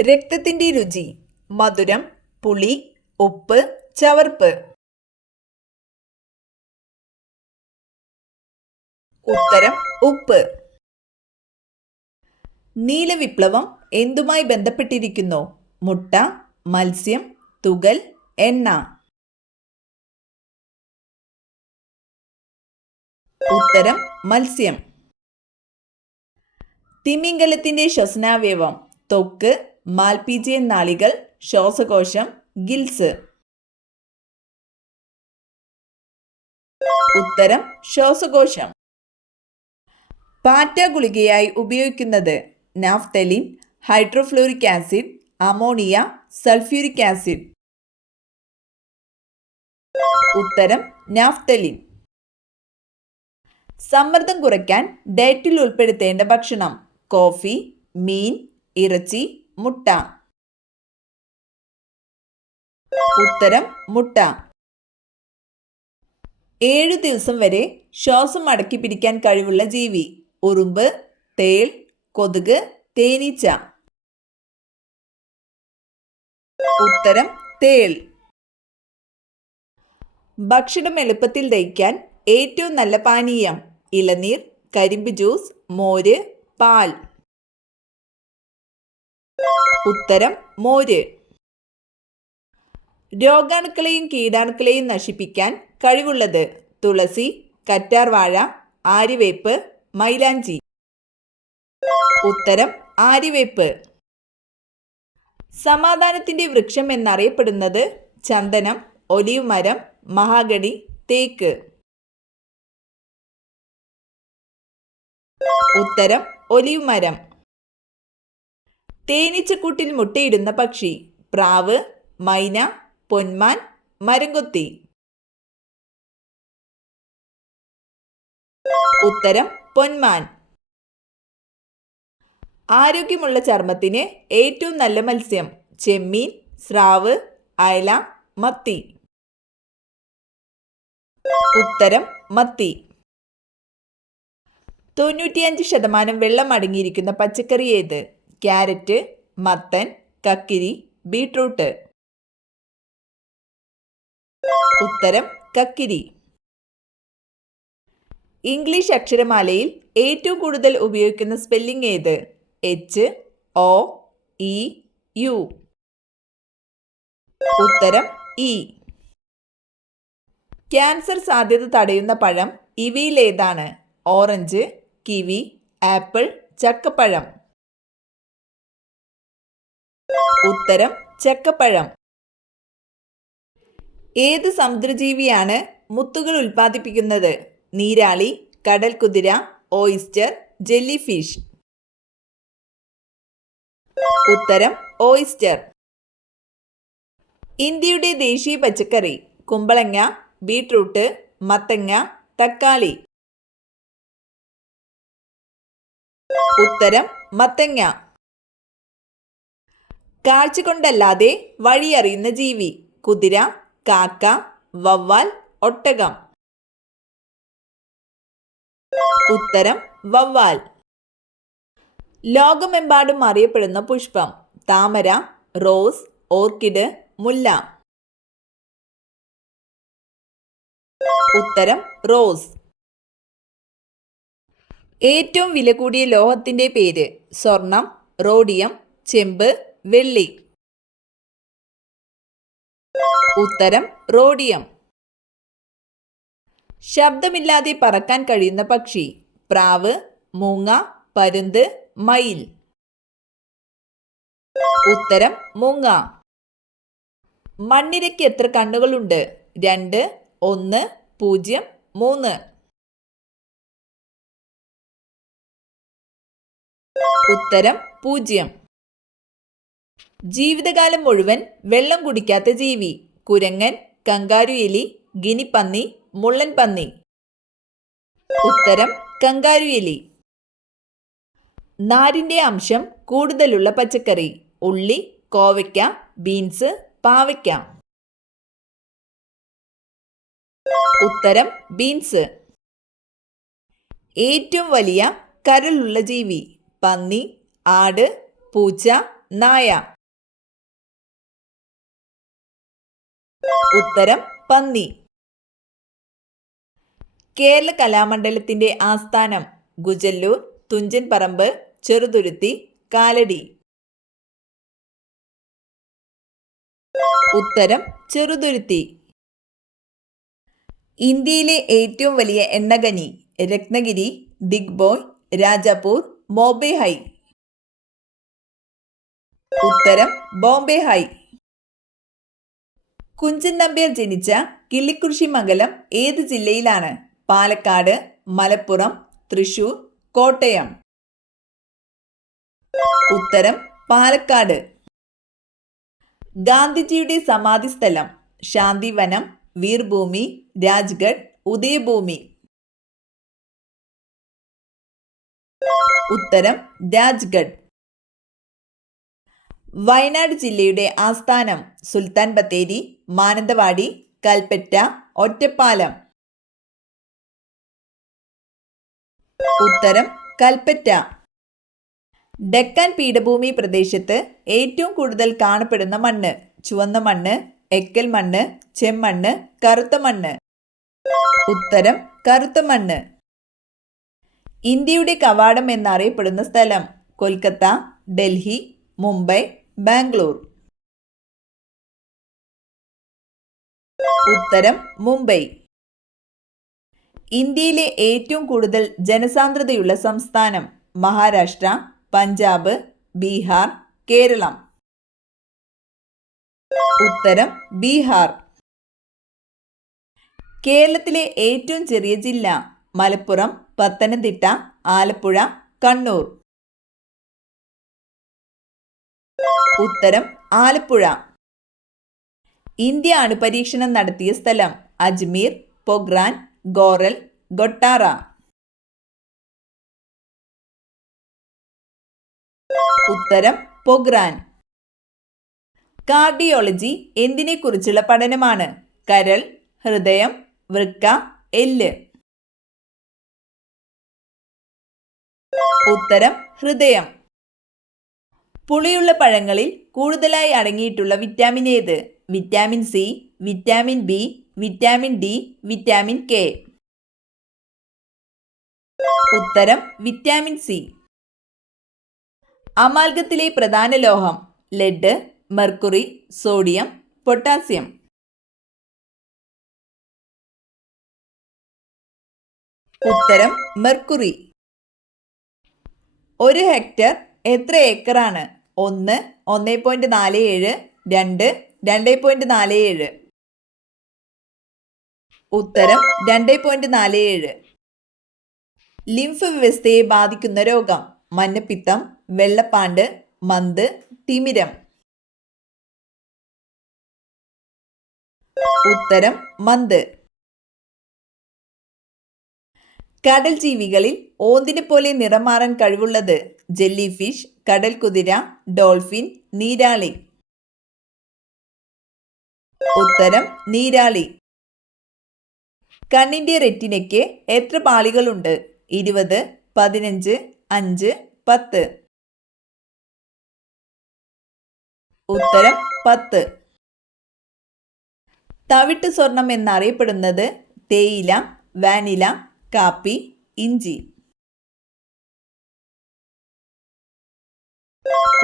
രക്തത്തിന്റെ രുചി: മധുരം, പുളി, ഉപ്പ്, ചവർപ്പ്. ഉത്തരം ഉപ്പ്. നീലവിപ്ലവം എന്തുമായി ബന്ധപ്പെട്ടിരിക്കുന്നു? മുട്ട, മത്സ്യം, തുകൽ, എണ്ണ. ഉത്തരം മത്സ്യം. തിമിംഗലത്തിന്റെ ശ്വസനാവയവം: ത്വക്ക്, മാൽപീജിയൻ നാളികൾ, ശ്വാസകോശം, ഗിൽസ്. ഉത്തരം ശ്വാസകോശം. പാറ്റ ഗുളികയായി ഉപയോഗിക്കുന്നത്: naphthalene, hydrofluoric acid, ammonia, sulphuric acid. ഉത്തരം നാഫ്തലിൻ. സമ്മർദ്ദം കുറയ്ക്കാൻ ഡയറ്റിൽ ഉൾപ്പെടുത്തേണ്ട ഭക്ഷണം: കോഫി, മീൻ, ഇറച്ചി, മുട്ട. ഉത്തരം മുട്ട. 7 ദിവസം വരെ ശ്വാസം അടക്കി പിടിക്കാൻ കഴിവുള്ള ജീവി: ഉറുമ്പ്, തേൾ, കൊതുക്, തേനീച്ച. ഉത്തരം തേൾ. ഭക്ഷണം എളുപ്പത്തിൽ ദഹിക്കാൻ ഏറ്റവും നല്ല പാനീയം: ഇളനീർ, കരിമ്പ് ജ്യൂസ്, മോര്, പാൽ. ഉത്തരം മോര്. രോഗാണുക്കളെയും കീടാണുക്കളെയും നശിപ്പിക്കാൻ കഴിവുള്ളത്: തുളസി, കറ്റാർവാഴ, ആര്യവേപ്പ്, മൈലാഞ്ചി. ഉത്തരം ആര്യവേപ്പ്. സമാധാനത്തിന്റെ വൃക്ഷം എന്നറിയപ്പെടുന്നത്: ചന്ദനം, ഒലീവ് മരം, മഹാഗണി, തേക്ക്. ഉത്തരം ഒലീവ് മരം. തേനീച്ചക്കൂട്ടിൽ മുട്ടയിടുന്ന പക്ഷി: പ്രാവ്, മൈന, പൊന്മാൻ, മരംകൊത്തി. ഉത്തരം പൊന്മാൻ. ആരോഗ്യമുള്ള ചർമ്മത്തിന് ഏറ്റവും നല്ല മത്സ്യം: ചെമ്മീൻ, സ്രാവ്, അയല, മത്തി. ഉത്തരം മത്തി. 95% വെള്ളം അടങ്ങിയിരിക്കുന്ന പച്ചക്കറി ഏത്? ക്യാരറ്റ്, മത്തൻ, കക്കിരി, ബീട്രൂട്ട്. ഉത്തരം കക്കിരി. ഇംഗ്ലീഷ് അക്ഷരമാലയിൽ ഏറ്റവും കൂടുതൽ ഉപയോഗിക്കുന്ന സ്പെല്ലിംഗ് ഏത്? H, O, E, U. ഉത്തരം E. ക്യാൻസർ സാധ്യത തടയുന്ന പഴം ഇവയിലേതാണ്? ഓറഞ്ച്, കിവി, ആപ്പിൾ, ചക്കപ്പഴം. ഉത്തരം ചക്കപ്പഴം. ഏത് സമുദ്രജീവിയാണ് മുത്തുകൾ ഉൽപ്പാദിപ്പിക്കുന്നത്? നീരാളി, കടൽക്കുതിര, ഓയിസ്റ്റർ, ജെല്ലി ഫിഷ്. ഉത്തരം ഓയിസ്റ്റർ. ഇന്ത്യയുടെ ദേശീയ പച്ചക്കറി: കുമ്പളങ്ങ, ബീട്രൂട്ട്, മത്തങ്ങ, തക്കാളി. ഉത്തരം മത്തങ്ങ. കാഴ്ച കൊണ്ടല്ലാതെ വഴിയറിയുന്ന ജീവി: കുതിര, കാക്ക, വവ്വാൽ, ഒട്ടകം. ഉത്തരം വവ്വാൽ. ലോകമെമ്പാടും അറിയപ്പെടുന്ന പുഷ്പം: താമര, റോസ്, ഓർക്കിഡ്, മുല്ല. ഉത്തരം റോസ്. ഏറ്റവും വില കൂടിയ ലോഹത്തിന്റെ പേര്: സ്വർണം, റോഡിയം, ചെമ്പ്, വെള്ളി. ഉത്തരം റോഡിയം. ശബ്ദമില്ലാതെ പറക്കാൻ കഴിയുന്ന പക്ഷി: പ്രാവ്, മൂങ്ങ, പരുന്ത്, മയിൽ. ഉത്തരം മൂങ്ങ. മണ്ണിരയ്ക്ക് എത്ര കണ്ണുകളുണ്ട്? 2, 1, 0, 3. ഉത്തരം 0. ജീവിതകാലം മുഴുവൻ വെള്ളം കുടിക്കാത്ത ജീവി: കുരങ്ങൻ, കങ്കാരു എലി, ഗിനിപ്പന്നി, മുള്ളൻ പന്നി. ഉത്തരം കങ്കാരു എലി. നാരിന്റെ അംശം കൂടുതലുള്ള പച്ചക്കറി: ഉള്ളി, കോവയ്ക്ക, ബീൻസ്, പാവയ്ക്ക. ഉത്തരം ബീൻസ്. ഏറ്റവും വലിയ കരളുള്ള ജീവി: പന്നി, ആട്, പൂച്ച, നായ. ഉത്തരം പന്നി. കേരള കലാമണ്ഡലത്തിന്റെ ആസ്ഥാനം ഗുജല്ലൂർ, തുഞ്ചൻ പറമ്പ്, ചെറുതുരുത്തി, കാലടി. ഉത്തരം ചെറുതുരുത്തി. ഇന്ത്യയിലെ ഏറ്റവും വലിയ എണ്ണഖനി രത്നഗിരി, ദിഗ്ബോയ്, രാജാപൂർ, ബോംബെ ഹൈ. ഉത്തരം ബോംബെ ഹൈ. കുഞ്ചൻ നമ്പ്യാർ ജനിച്ച കിള്ളിക്കുറിശി മംഗലം ഏത് ജില്ലയിലാണ്? പാലക്കാട്, മലപ്പുറം, തൃശൂർ, കോട്ടയം. ഉത്തരം പാലക്കാട്. ഗാന്ധിജിയുടെ സമാധി സ്ഥലം ശാന്തിവനം, വീർഭൂമി, രാജ്ഗഡ്, ഉദയഭൂമി. ഉത്തരം രാജ്ഗഡ്. വയനാട് ജില്ലയുടെ ആസ്ഥാനം സുൽത്താൻ ബത്തേരി, മാനന്തവാടി, കൽപ്പറ്റ, ഒറ്റപ്പാലം. ഉത്തരം കൽപ്പറ്റ. ഡെക്കാൻ പീഠഭൂമി പ്രദേശത്ത് ഏറ്റവും കൂടുതൽ കാണപ്പെടുന്ന മണ്ണ് ചുവന്ന മണ്ണ്, എക്കൽ മണ്ണ്, ചെമ്മണ്ണ്, കറുത്ത മണ്ണ്. ഉത്തരം കറുത്ത മണ്ണ്. ഇന്ത്യയുടെ കവാടം എന്നറിയപ്പെടുന്ന സ്ഥലം കൊൽക്കത്ത, ഡൽഹി, മുംബൈ, ബാംഗ്ലൂർ. ഉത്തരം മുംബൈ. ഇന്ത്യയിലെ ഏറ്റവും കൂടുതൽ ജനസാന്ദ്രതയുള്ള സംസ്ഥാനം മഹാരാഷ്ട്ര, പഞ്ചാബ്, ബീഹാർ, കേരളം. ഉത്തരം ബീഹാർ. കേരളത്തിലെ ഏറ്റവും ചെറിയ ജില്ല മലപ്പുറം, പത്തനംതിട്ട, ആലപ്പുഴ, കണ്ണൂർ. ഉത്തരം ആലപ്പുഴ. ഇന്ത്യ അണുപരീക്ഷണം നടത്തിയ സ്ഥലം അജ്മീർ, പൊഗ്രാൻ, ഗോറൽ, ഗൊട്ടാറ. ഉത്തരം പൊഗ്രാൻ. കാർഡിയോളജി എന്തിനെ കുറിച്ചുള്ള പഠനമാണ്? കരൾ, ഹൃദയം, വൃക്ക, എല്ല്. ഉത്തരം ഹൃദയം. പുളിയുള്ള പഴങ്ങളിൽ കൂടുതലായി അടങ്ങിയിട്ടുള്ള വിറ്റാമിൻ ഏത്? Vitamin C, vitamin B, vitamin D, vitamin K. ഉത്തരം വിറ്റാമിൻ സി. അമാൽഗത്തിലെ പ്രധാന ലോഹം ലെഡ്, മെർക്കുറി, സോഡിയം, പൊട്ടാസ്യം. ഉത്തരം മെർക്കുറി. ഒരു ഹെക്ടർ എത്ര ഏക്കറാണ്? 1, 1.47, 2, 2.47. ഉത്തരം 2.47. ലിംഫ് വ്യവസ്ഥയെ ബാധിക്കുന്ന രോഗം മഞ്ഞപ്പിത്തം, വെള്ളപ്പാണ്ട്, മന്ത്, തിമിരം. ഉത്തരം മന്ത്. കടൽ ജീവികളിൽ ഓന്തിനെ പോലെ നിറം മാറാൻ കഴിവുള്ളത് ജെല്ലി ഫിഷ്, കടൽ കുതിര, ഡോൾഫിൻ, നീരാളി. ഉത്തരം നീരാളി. കണ്ണിന്റെ റെറ്റിനയ്ക്ക് എത്ര പാളികളുണ്ട്? 20, 15, 5, 10. ഉത്തരം 10. തവിട്ട് സ്വർണം എന്നറിയപ്പെടുന്നത് തേയില, വാനില, കാപ്പി, ഇഞ്ചി.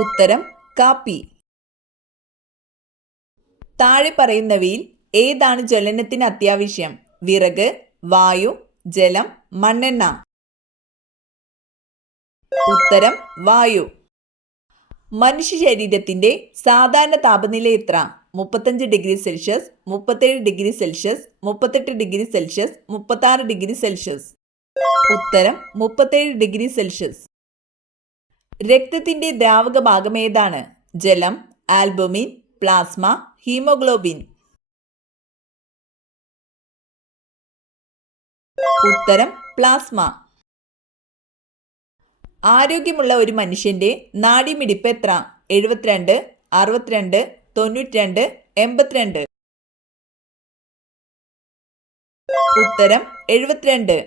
ഉത്തരം കാപ്പി. താഴെ പറയുന്നവയിൽ ഏതാണ് ജ്വലനത്തിന് അത്യാവശ്യം? വിറക്, വായു, ജലം, മണ്ണെണ്ണ. ഉത്തരം വായു. മനുഷ്യ ശരീരത്തിന്റെ സാധാരണ താപനില എത്ര? 35 degree Celsius, 37 degree Celsius, 38 degree Celsius, 36 degree Celsius. ഉത്തരം 37 ഡിഗ്രി സെൽഷ്യസ്. രക്തത്തിന്റെ ദ്രാവക ഭാഗം ഏതാണ്? ജലം, ആൽബുമിൻ, പ്ലാസ്മ, ഹീമോഗ്ലോബിൻ. ഉത്തരം പ്ലാസ്മ. ആരോഗ്യമുള്ള ഒരു മനുഷ്യന്റെ നാഡിമിടിപ്പ് എത്ര? 72, 62, 92, 82. ഉത്തരം 72.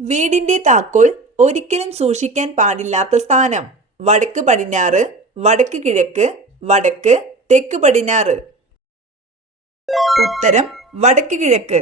വീടിന്റെ താക്കോൽ ഒരിക്കലും സൂക്ഷിക്കാൻ പാടില്ലാത്ത സ്ഥാനം വടക്ക് പടിഞ്ഞാറ്, വടക്ക് കിഴക്ക്, വടക്ക്, തെക്ക് പടിഞ്ഞാറ്. ഉത്തരം വടക്ക് കിഴക്ക്.